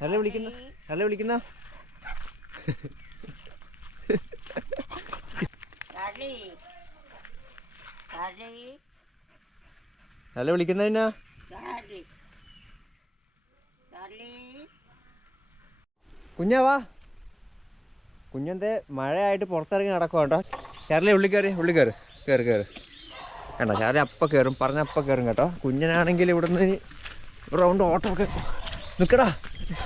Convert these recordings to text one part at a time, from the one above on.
ആരല്ലേ വിളിക്കുന്ന ആരല്ലേ വിളിക്കുന്ന. ചാർലി വിളിക്കുന്ന കുഞ്ഞാവാ വിളിക്കുന്നതിനാ ചാർലി ചാർലി കുഞ്ഞാ വാ. കുഞ്ഞെന്തേ മഴയായിട്ട് പുറത്തിറങ്ങി നടക്കുക കേട്ടോ ചാർലി ഉള്ളി കയറി ഉള്ളി കയറി. കയറി കയറി. വേണ്ട ചാർലി അപ്പം കയറും പറഞ്ഞ അപ്പം കയറും കേട്ടോ. കുഞ്ഞനാണെങ്കിൽ ഇവിടുന്ന് റൗണ്ട് ഓട്ടോ ഒക്കെ നിൽക്കടാ ഹലോ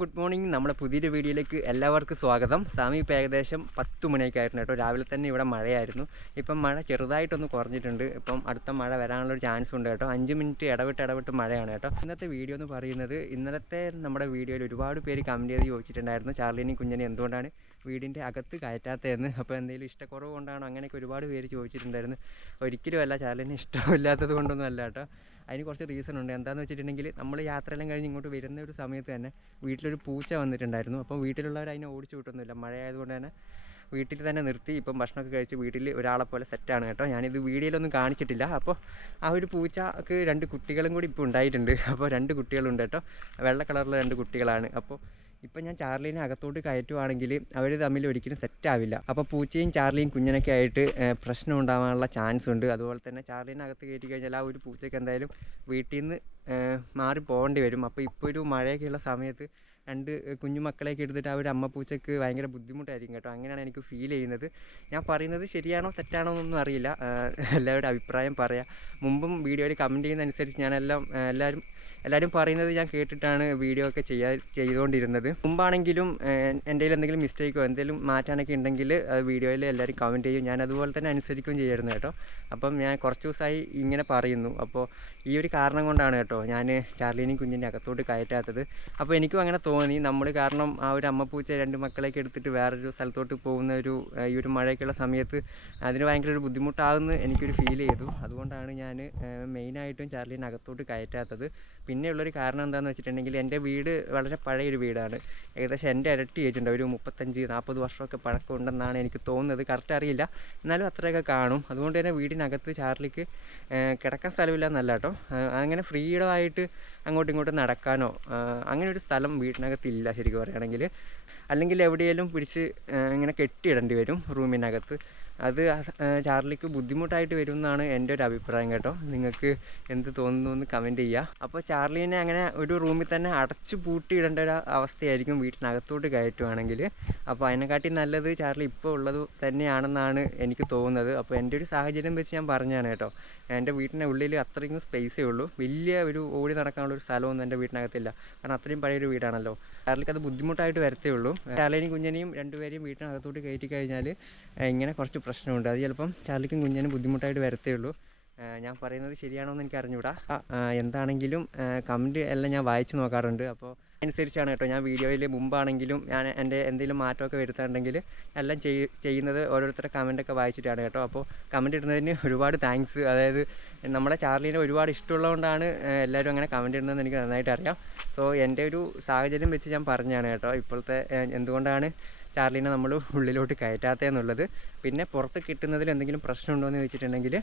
ഗുഡ് മോർണിംഗ് നമ്മുടെ പുതിയൊരു വീഡിയോയിലേക്ക് എല്ലാവർക്കും സ്വാഗതം. സമയം ഇപ്പോൾ ഏകദേശം പത്ത് മണിയൊക്കെ ആയിരുന്നു കേട്ടോ. രാവിലെ തന്നെ ഇവിടെ മഴയായിരുന്നു. ഇപ്പം മഴ ചെറുതായിട്ടൊന്ന് കുറഞ്ഞിട്ടുണ്ട്. ഇപ്പം അടുത്ത മഴ വരാനുള്ളൊരു ചാൻസ് ഉണ്ട് കേട്ടോ. അഞ്ച് മിനിറ്റ് ഇടവിട്ട് ഇടവിട്ട് മഴയാണ് കേട്ടോ. ഇന്നത്തെ വീഡിയോ എന്ന് പറയുന്നത് ഇന്നലത്തെ നമ്മുടെ വീഡിയോയിൽ ഒരുപാട് പേര് കമന്റ് ചെയ്ത് ചോദിച്ചിട്ടുണ്ടായിരുന്നു. ചാർലിനെയും കുഞ്ഞിനെ എന്തുകൊണ്ടാണ് വീടിന്റെ അകത്ത് കയറ്റാത്തതെന്ന്. അപ്പോൾ എന്തെങ്കിലും ഇഷ്ടക്കുറവ് കൊണ്ടാണോ അങ്ങനെയൊക്കെ ഒരുപാട് പേര് ചോദിച്ചിട്ടുണ്ടായിരുന്നു. ഒരിക്കലും അല്ല ചാലിന് ഇഷ്ടമില്ലാത്തത് കൊണ്ടൊന്നും അല്ല കേട്ടോ. അതിന് കുറച്ച് റീസൺ ഉണ്ട്. എന്താണെന്ന് വെച്ചിട്ടുണ്ടെങ്കിൽ നമ്മൾ യാത്രയെല്ലാം കഴിഞ്ഞ് ഇങ്ങോട്ട് വരുന്ന ഒരു സമയത്ത് തന്നെ വീട്ടിലൊരു പൂച്ച വന്നിട്ടുണ്ടായിരുന്നു. അപ്പോൾ വീട്ടിലുള്ളവർ അതിനെ ഓടിച്ചു വിട്ടൊന്നുമില്ല. മഴയായതുകൊണ്ട് തന്നെ വീട്ടിൽ തന്നെ നിർത്തി ഇപ്പം ഭക്ഷണമൊക്കെ കഴിച്ച് വീട്ടിൽ ഒരാളെ പോലെ സെറ്റാണ് കേട്ടോ. ഞാനിത് വീഡിയോയിലൊന്നും കാണിച്ചിട്ടില്ല. അപ്പോൾ ആ ഒരു പൂച്ചക്ക് രണ്ട് കുട്ടികളും കൂടി ഇപ്പോൾ ഉണ്ടായിട്ടുണ്ട്. അപ്പോൾ രണ്ട് കുട്ടികളുണ്ട് കേട്ടോ. വെള്ള കളറിലെ രണ്ട് കുട്ടികളാണ്. അപ്പോൾ ഇപ്പം ഞാൻ ചാർലീനെ അകത്തോട്ട് കയറ്റുവാണെങ്കിൽ അവർ തമ്മിൽ ഒരിക്കലും സെറ്റാവില്ല അപ്പോൾ പൂച്ചയും ചാർലിയും കുഞ്ഞിനൊക്കെ ആയിട്ട് പ്രശ്നം ഉണ്ടാവാനുള്ള ചാൻസ് ഉണ്ട്. അതുപോലെ തന്നെ ചാർലീനെ അകത്ത് കയറ്റി കഴിഞ്ഞാൽ ആ ഒരു പൂച്ചയ്ക്ക് എന്തായാലും വീട്ടിൽ നിന്ന് മാറി പോകേണ്ടി വരും. അപ്പോൾ ഇപ്പോൾ ഒരു മഴയൊക്കെയുള്ള സമയത്ത് രണ്ട് കുഞ്ഞുമക്കളെയൊക്കെ എടുത്തിട്ട് ആ ഒരു അമ്മ പൂച്ചയ്ക്ക് ഭയങ്കര ബുദ്ധിമുട്ടായിരിക്കും കേട്ടോ. അങ്ങനെയാണ് എനിക്ക് ഫീൽ ചെയ്യുന്നത്. ഞാൻ പറയുന്നത് ശരിയാണോ തെറ്റാണോ എന്നൊന്നും അറിയില്ല. എല്ലാവരുടെ അഭിപ്രായം പറയാം. മുമ്പും വീഡിയോയിൽ കമന്റ് ചെയ്യുന്നതനുസരിച്ച് ഞാനെല്ലാം എല്ലാവരും എല്ലാവരും പറയുന്നത് ഞാൻ കേട്ടിട്ടാണ് വീഡിയോ ഒക്കെ ചെയ്യാ ചെയ്തുകൊണ്ടിരുന്നത് മുമ്പാണെങ്കിലും എന്റെ എന്തെങ്കിലും മിസ്റ്റേക്കോ എന്തെങ്കിലും മാറ്റാനൊക്കെ ഉണ്ടെങ്കിൽ വീഡിയോയിൽ എല്ലാവരും കമന്റ് ചെയ്യും. ഞാൻ അതുപോലെ തന്നെ അനുസരിക്കുകയും ചെയ്യായിരുന്നു കേട്ടോ. അപ്പം ഞാൻ കുറച്ച് ദിവസമായി ഇങ്ങനെ പറയുന്നു. അപ്പോൾ ഈ ഒരു കാരണം കൊണ്ടാണ് കേട്ടോ ഞാൻ ചാർലിനെയും കുഞ്ഞിന്റെ അകത്തോട്ട് കയറ്റാത്തത്. അപ്പോൾ എനിക്കും അങ്ങനെ തോന്നി. നമ്മൾ കാരണം ആ ഒരു അമ്മ പൂച്ച രണ്ട് മക്കളെയൊക്കെ എടുത്തിട്ട് വേറൊരു സ്ഥലത്തോട്ട് പോകുന്ന ഒരു ഈ ഒരു മഴയൊക്കെയുള്ള സമയത്ത് അതിന് ഭയങ്കര ഒരു ബുദ്ധിമുട്ടാകുമെന്ന് എനിക്കൊരു ഫീൽ ചെയ്തു. അതുകൊണ്ടാണ് ഞാൻ മെയിനായിട്ടും ചാർലീനെ അകത്തോട്ട് കയറ്റാത്തത്. പിന്നെയുള്ളൊരു കാരണം എന്താണെന്ന് വെച്ചിട്ടുണ്ടെങ്കിൽ എന്റെ വീട് വളരെ പഴയൊരു വീടാണ്. ഏകദേശം എന്റെ ഇരട്ടി ഏജുണ്ട് ഒരു മുപ്പത്തഞ്ച് നാൽപ്പത് വർഷമൊക്കെ പഴക്കമുണ്ടെന്നാണ് എനിക്ക് തോന്നുന്നത്. കറക്റ്റ് അറിയില്ല. എന്നാലും അത്രയൊക്കെ കാണും. അതുകൊണ്ട് തന്നെ വീടിനകത്ത് ചാർലിക്ക് കിടക്കാൻ സ്ഥലമില്ല എന്നല്ല കേട്ടോ. അങ്ങനെ ഫ്രീഡമായിട്ട് അങ്ങോട്ടും ഇങ്ങോട്ടും നടക്കാനോ അങ്ങനെ ഒരു സ്ഥലം വീടിനകത്തില്ല ശരിക്കും പറയുകയാണെങ്കിൽ. അല്ലെങ്കിൽ എവിടെയെങ്കിലും പിടിച്ച് ഇങ്ങനെ കെട്ടിയിടേണ്ടി വരും റൂമിനകത്ത്. അത് ചാർലിക്ക് ബുദ്ധിമുട്ടായിട്ട് വരും എന്നാണ് എന്റെ ഒരു അഭിപ്രായം കേട്ടോ. നിങ്ങൾക്ക് എന്ത് തോന്നുന്നു എന്ന് കമന്റ് ചെയ്യുക അപ്പോൾ ചാർലിനെ അങ്ങനെ ഒരു റൂമിൽ തന്നെ അടച്ചു പൂട്ടിയിടേണ്ട ഒരു അവസ്ഥയായിരിക്കും വീട്ടിനകത്തോട്ട് കയറ്റുവാണെങ്കിൽ. അപ്പോൾ അതിനെക്കാട്ടി നല്ലത് ചാർലി ഇപ്പോൾ ഉള്ളത് തന്നെയാണെന്നാണ് എനിക്ക് തോന്നുന്നത്. അപ്പോൾ എന്റെ ഒരു സാഹചര്യം വെച്ച് ഞാൻ പറഞ്ഞതാണ് കേട്ടോ. എന്റെ വീട്ടിന്റെ ഉള്ളിൽ അത്രയും സ്പേസേ ഉള്ളൂ. വലിയ ഒരു ഓടി നടക്കാനുള്ള ഒരു സ്ഥലമൊന്നും എന്റെ വീട്ടിനകത്തില്ല. കാരണം അത്രയും പഴയൊരു വീടാണല്ലോ. ചാർലിക്ക് അത് ബുദ്ധിമുട്ടായിട്ട് വരത്തേ ഉള്ളൂ. ചാർലിനെയും കുഞ്ഞിനെയും രണ്ടുപേരെയും വീട്ടിനകത്തോട്ട് കയറ്റി കഴിഞ്ഞാൽ ഇങ്ങനെ കുറച്ച് പ്രശ്നമുണ്ട്. അത് ചിലപ്പം ചാർലിക്കും കുഞ്ഞിനും ബുദ്ധിമുട്ടായിട്ട് വരത്തേ ഉള്ളൂ. ഞാൻ പറയുന്നത് ശരിയാണോ എന്ന് എനിക്ക് ആ, എന്താണെങ്കിലും കമന്റ് എല്ലാം ഞാൻ വായിച്ചു നോക്കാറുണ്ട്. അപ്പോൾ അനുസരിച്ചാണ് കേട്ടോ. ഞാൻ വീഡിയോയിൽ മുമ്പാണെങ്കിലും ഞാൻ എന്റെ എന്തെങ്കിലും മാറ്റമൊക്കെ വരുത്താണ്ടെങ്കിൽ എല്ലാം ചെയ് ചെയ്യുന്നത് ഓരോരുത്തരുടെ കമന്റൊക്കെ വായിച്ചിട്ടാണ് കേട്ടോ. അപ്പോൾ കമന്റ് ഇടുന്നതിന് ഒരുപാട് താങ്ക്സ് അതായത് നമ്മളെ ചാർലീനെ ഒരുപാട് ഇഷ്ടമുള്ളതുകൊണ്ടാണ് എല്ലാവരും അങ്ങനെ കമന്റ് ഇടുന്നതെന്ന് എനിക്ക് നന്നായിട്ട് അറിയാം. സോ എന്റെ ഒരു സാഹചര്യം വെച്ച് ഞാൻ പറഞ്ഞതാണ് കേട്ടോ. ഇപ്പോഴത്തെ എന്തുകൊണ്ടാണ് ചാർലീനെ നമ്മൾ ഉള്ളിലോട്ട് കയറ്റാത്തതെന്നുള്ളത് പിന്നെ പുറത്ത് കിട്ടുന്നതിൽ എന്തെങ്കിലും പ്രശ്നമുണ്ടോ എന്ന് ചോദിച്ചിട്ടുണ്ടെങ്കിൽ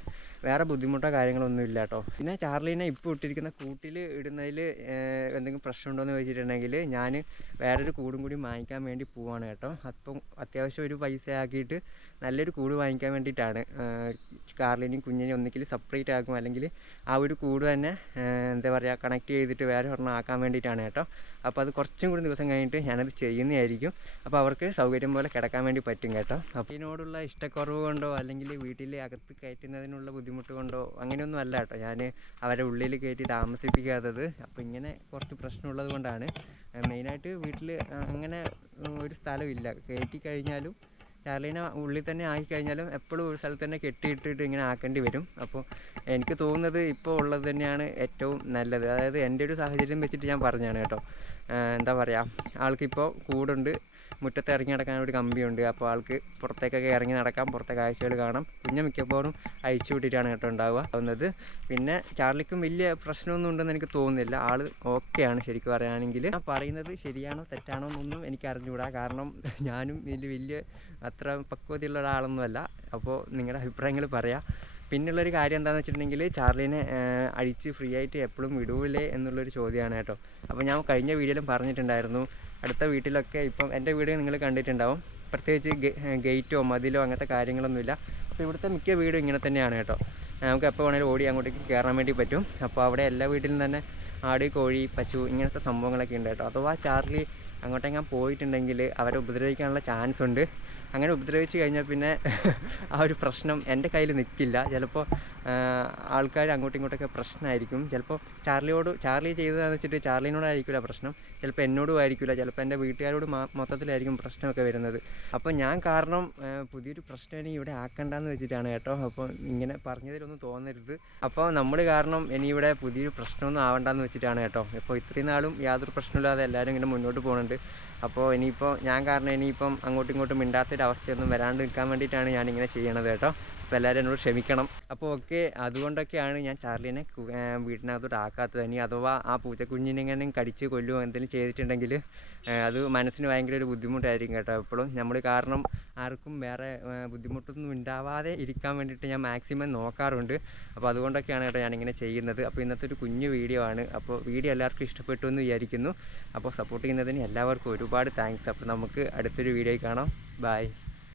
വേറെ ബുദ്ധിമുട്ടോ കാര്യങ്ങളൊന്നും ഇല്ല കേട്ടോ പിന്നെ ചാർലിനെ ഇപ്പോൾ ഇട്ടിരിക്കുന്ന കൂട്ടിൽ ഇടുന്നതിൽ എന്തെങ്കിലും പ്രശ്നമുണ്ടോ എന്ന് ചോദിച്ചിട്ടുണ്ടെങ്കിൽ ഞാൻ വേറൊരു കൂടും കൂടി വാങ്ങിക്കാൻ വേണ്ടി പോവാണ് കേട്ടോ. അപ്പം അത്യാവശ്യം ഒരു പൈസ ആക്കിയിട്ട് നല്ലൊരു കൂട് വാങ്ങിക്കാൻ വേണ്ടിയിട്ടാണ് കാർലിനെയും കുഞ്ഞിനെയും ഒന്നിക്കിൽ സെപ്പറേറ്റ് ആക്കും അല്ലെങ്കിൽ ആ ഒരു കൂട് തന്നെ എന്താ പറയുക കണക്ട് ചെയ്തിട്ട് വേറെ ഒരെണ്ണം ആക്കാൻ വേണ്ടിയിട്ടാണ് കേട്ടോ. അപ്പോൾ അത് കുറച്ചും കൂടി ദിവസം കഴിഞ്ഞിട്ട് ഞാനത് ചെയ്യുന്നതായിരിക്കും. അപ്പോൾ അവർക്ക് സൗകര്യം പോലെ കിടക്കാൻ വേണ്ടി പറ്റും കേട്ടോ. അപ്പോൾ ഇതിനോടുള്ള ഇഷ്ടക്കുറവ് കൊണ്ടോ അല്ലെങ്കിൽ വീട്ടിൽ അകത്ത് കയറ്റുന്നതിനുള്ള ബുദ്ധിമുട്ട് കൊണ്ടോ അങ്ങനെയൊന്നും അല്ല കേട്ടോ. ഞാൻ അവരെ ഉള്ളിൽ കയറ്റി താമസിപ്പിക്കാത്തത്. അപ്പോൾ ഇങ്ങനെ കുറച്ച് പ്രശ്നമുള്ളത് കൊണ്ടാണ്. മെയിനായിട്ട് വീട്ടിൽ അങ്ങനെ ഒരു സ്ഥലമില്ല കയറ്റി കഴിഞ്ഞാലും ചാർലീനെ ഉള്ളിൽ തന്നെ ആക്കി കഴിഞ്ഞാലും എപ്പോഴും ഒരു സ്ഥലത്ത് തന്നെ കെട്ടിയിട്ടിട്ട് ഇങ്ങനെ ആക്കേണ്ടി വരും. അപ്പോൾ എനിക്ക് തോന്നുന്നത് ഇപ്പോൾ ഉള്ളത് തന്നെയാണ് ഏറ്റവും നല്ലത്. അതായത് എന്റെ ഒരു സാഹചര്യം വെച്ചിട്ട് ഞാൻ പറഞ്ഞാണ് കേട്ടോ. എന്താ പറയുക ആൾക്കിപ്പോൾ കൂടുണ്ട്. മുറ്റത്ത് ഇറങ്ങി നടക്കാൻ ഒരു കമ്പിയുണ്ട്. അപ്പോൾ ആൾക്ക് പുറത്തേക്കൊക്കെ ഇറങ്ങി നടക്കാം. പുറത്തെ കാഴ്ചകൾ കാണാം. പിന്നെ മിക്കപ്പോഴും അഴിച്ചു വിട്ടിട്ടാണ് കേട്ടോ ഉണ്ടാവുക. ആവുന്നത് പിന്നെ ചാർലിക്കും വലിയ പ്രശ്നമൊന്നും ഉണ്ടെന്ന് എനിക്ക് തോന്നുന്നില്ല. ആൾ ഓക്കെയാണ് ശരിക്കും പറയുകയാണെങ്കിൽ. ഞാൻ പറയുന്നത് ശരിയാണോ തെറ്റാണോ എന്നൊന്നും എനിക്ക് അറിഞ്ഞുകൂടാ. കാരണം ഞാനും ഇതിൽ വലിയ അത്ര പക്വതയുള്ള ഒരാളൊന്നുമല്ല അപ്പോൾ നിങ്ങളുടെ അഭിപ്രായങ്ങൾ പറയാം. പിന്നുള്ളൊരു കാര്യം എന്താണെന്ന് വെച്ചിട്ടുണ്ടെങ്കിൽ ചാർലിനെ അഴിച്ച് ഫ്രീ ആയിട്ട് എപ്പോഴും വിടൂലേ എന്നുള്ളൊരു ചോദ്യമാണ് കേട്ടോ. അപ്പോൾ ഞാൻ കഴിഞ്ഞ വീഡിയോയിലും പറഞ്ഞിട്ടുണ്ടായിരുന്നു. അടുത്ത വീട്ടിലൊക്കെ ഇപ്പം എന്റെ വീട് നിങ്ങൾ കണ്ടിട്ടുണ്ടാവും. പ്രത്യേകിച്ച് ഗേറ്റോ മതിലോ അങ്ങനത്തെ കാര്യങ്ങളൊന്നുമില്ല. അപ്പോൾ ഇവിടുത്തെ മിക്ക വീടും ഇങ്ങനെ തന്നെയാണ് കേട്ടോ. നമുക്ക് എപ്പോൾ വേണേലും ഓടി അങ്ങോട്ടേക്ക് കയറാൻ വേണ്ടി പറ്റും. അപ്പോൾ അവിടെ എല്ലാ വീട്ടിലും തന്നെ ആട് കോഴി പശു ഇങ്ങനത്തെ സംഭവങ്ങളൊക്കെ ഉണ്ട് കേട്ടോ. അഥവാ ചാർലി അങ്ങോട്ടെങ്ങാൻ പോയിട്ടുണ്ടെങ്കിൽ അവരെ ഉപദ്രവിക്കാനുള്ള ചാൻസ് ഉണ്ട്. അങ്ങനെ ഉപദ്രവിച്ച് കഴിഞ്ഞാൽ പിന്നെ ആ ഒരു പ്രശ്നം എന്റെ കയ്യിൽ നിൽക്കില്ല. ചിലപ്പോൾ ആൾക്കാർ അങ്ങോട്ടും ഇങ്ങോട്ടൊക്കെ പ്രശ്നമായിരിക്കും ചിലപ്പോൾ ചാർലിയോട് ചാർലി ചെയ്തതാണെന്ന് വെച്ചിട്ട് ചാർലിനോടായിരിക്കില്ല പ്രശ്നം. ചിലപ്പോൾ എന്നോടും ആയിരിക്കില്ല ചിലപ്പോൾ എന്റെ വീട്ടുകാരോട് മൊത്തത്തിലായിരിക്കും പ്രശ്നമൊക്കെ വരുന്നത്. അപ്പോൾ ഞാൻ കാരണം പുതിയൊരു പ്രശ്നം ഇവിടെ ആക്കണ്ടെന്ന് വെച്ചിട്ടാണ് കേട്ടോ. അപ്പോൾ ഇങ്ങനെ പറഞ്ഞതിലൊന്നും തോന്നരുത്. അപ്പോൾ നമ്മൾ കാരണം ഇനി ഇവിടെ പുതിയൊരു പ്രശ്നമൊന്നും ആവണ്ടെന്ന് വെച്ചിട്ടാണ് കേട്ടോ. ഇപ്പോൾ ഇത്രയും നാളും യാതൊരു പ്രശ്നമില്ലാതെ എല്ലാവരും ഇങ്ങനെ മുന്നോട്ട് പോകുന്നുണ്ട് അപ്പോൾ ഇനിയിപ്പോൾ ഞാൻ കാരണം ഇനിയിപ്പം അങ്ങോട്ടും ഇങ്ങോട്ടും മിണ്ടാത്തൊരു അവസ്ഥയൊന്നും വരാണ്ട് നിൽക്കാൻ വേണ്ടിയിട്ടാണ് ഞാനിങ്ങനെ ചെയ്യണത് കേട്ടോ. അപ്പോൾ എല്ലാവരും എന്നോട് ക്ഷമിക്കണം. അപ്പോൾ ഓക്കെ അതുകൊണ്ടൊക്കെയാണ് ഞാൻ ചാർലിനെ വീട്ടിനകത്തോട്ട് ആക്കാത്തത്. ഇനി അഥവാ ആ പൂച്ചക്കുഞ്ഞിനെങ്ങനെ കടിച്ച് കൊല്ലുകയോ എന്തെങ്കിലും ചെയ്തിട്ടുണ്ടെങ്കിൽ അത് മനസ്സിന് ഭയങ്കര ഒരു ബുദ്ധിമുട്ടായിരിക്കും കേട്ടോ എപ്പോഴും. നമ്മൾ കാരണം ആർക്കും വേറെ ബുദ്ധിമുട്ടൊന്നും ഉണ്ടാവാതെ ഇരിക്കാൻ വേണ്ടിയിട്ട് ഞാൻ മാക്സിമം നോക്കാറുണ്ട്. അപ്പോൾ അതുകൊണ്ടൊക്കെയാണ് കേട്ടോ ഞാനിങ്ങനെ ചെയ്യുന്നത്. അപ്പോൾ ഇന്നത്തെ ഒരു കുഞ്ഞു വീഡിയോ ആണ്. അപ്പോൾ വീഡിയോ എല്ലാവർക്കും ഇഷ്ടപ്പെട്ടു എന്ന് വിചാരിക്കുന്നു. അപ്പോൾ സപ്പോർട്ട് ചെയ്യുന്നതിന് എല്ലാവർക്കും ഒരുപാട് താങ്ക്സ് അപ്പോൾ നമുക്ക് അടുത്തൊരു വീഡിയോയിൽ കാണാം. ബൈ